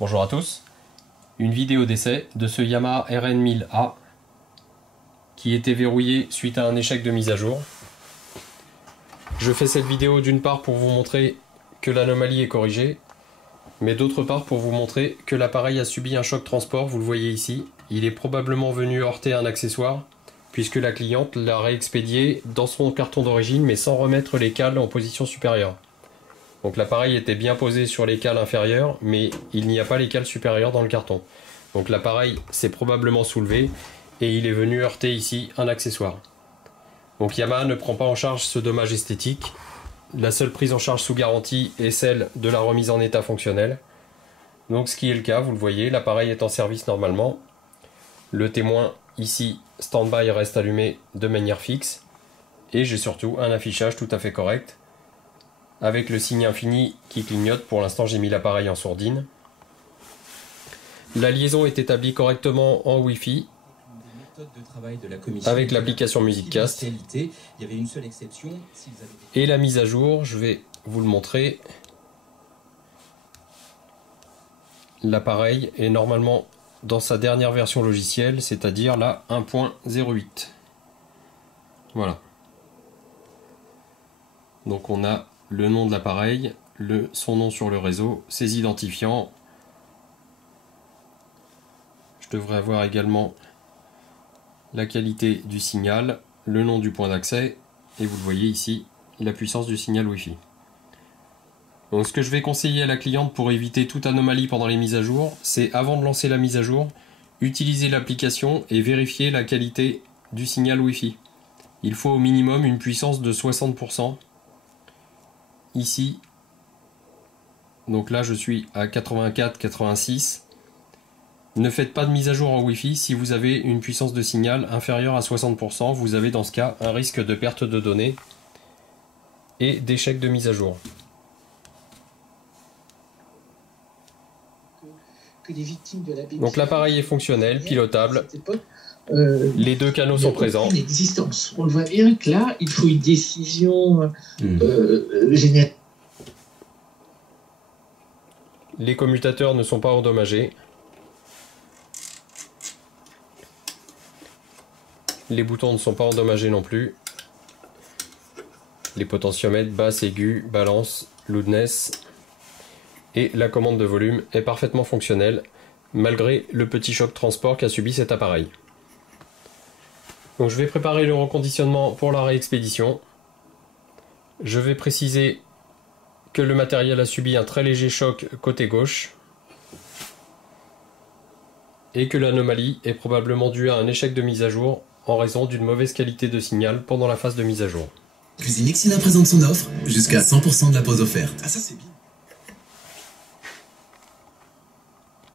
Bonjour à tous, une vidéo d'essai de ce Yamaha RN1000A qui était verrouillé suite à un échec de mise à jour. Je fais cette vidéo d'une part pour vous montrer que l'anomalie est corrigée, mais d'autre part pour vous montrer que l'appareil a subi un choc transport, vous le voyez ici. Il est probablement venu heurter un accessoire, puisque la cliente l'a réexpédié dans son carton d'origine, mais sans remettre les cales en position supérieure. Donc l'appareil était bien posé sur les cales inférieures, mais il n'y a pas les cales supérieures dans le carton. Donc l'appareil s'est probablement soulevé et il est venu heurter ici un accessoire. Donc Yamaha ne prend pas en charge ce dommage esthétique. La seule prise en charge sous garantie est celle de la remise en état fonctionnel. Donc ce qui est le cas, vous le voyez, l'appareil est en service normalement. Le témoin ici, stand-by, reste allumé de manière fixe. Et j'ai surtout un affichage tout à fait correct, avec le signe infini qui clignote. Pour l'instant, j'ai mis l'appareil en sourdine. La liaison est établie correctement en Wi-Fi avec l'application MusicCast. Et la mise à jour, je vais vous le montrer. L'appareil est normalement dans sa dernière version logicielle, c'est-à-dire la 1.08. Voilà. Donc on a le nom de l'appareil, son nom sur le réseau, ses identifiants. Je devrais avoir également la qualité du signal, le nom du point d'accès, et vous le voyez ici, la puissance du signal Wi-Fi. Donc ce que je vais conseiller à la cliente pour éviter toute anomalie pendant les mises à jour, c'est avant de lancer la mise à jour, utiliser l'application et vérifier la qualité du signal Wi-Fi. Il faut au minimum une puissance de 60%. Ici, donc là je suis à 84-86. Ne faites pas de mise à jour en Wi-Fi si vous avez une puissance de signal inférieure à 60%. Vous avez dans ce cas un risque de perte de données et d'échec de mise à jour. Donc l'appareil est fonctionnel, pilotable. Les deux canaux sont présents. On le voit bien que là, il faut une décision générale. Les commutateurs ne sont pas endommagés. Les boutons ne sont pas endommagés non plus. Les potentiomètres basse, aigu, balance, loudness. Et la commande de volume est parfaitement fonctionnelle, malgré le petit choc transport qu'a subi cet appareil. Donc je vais préparer le reconditionnement pour la réexpédition. Je vais préciser que le matériel a subi un très léger choc côté gauche et que l'anomalie est probablement due à un échec de mise à jour en raison d'une mauvaise qualité de signal pendant la phase de mise à jour. Cuisine Xina présente son offre, jusqu'à 100% de la pause offerte. Ah ça c'est bien.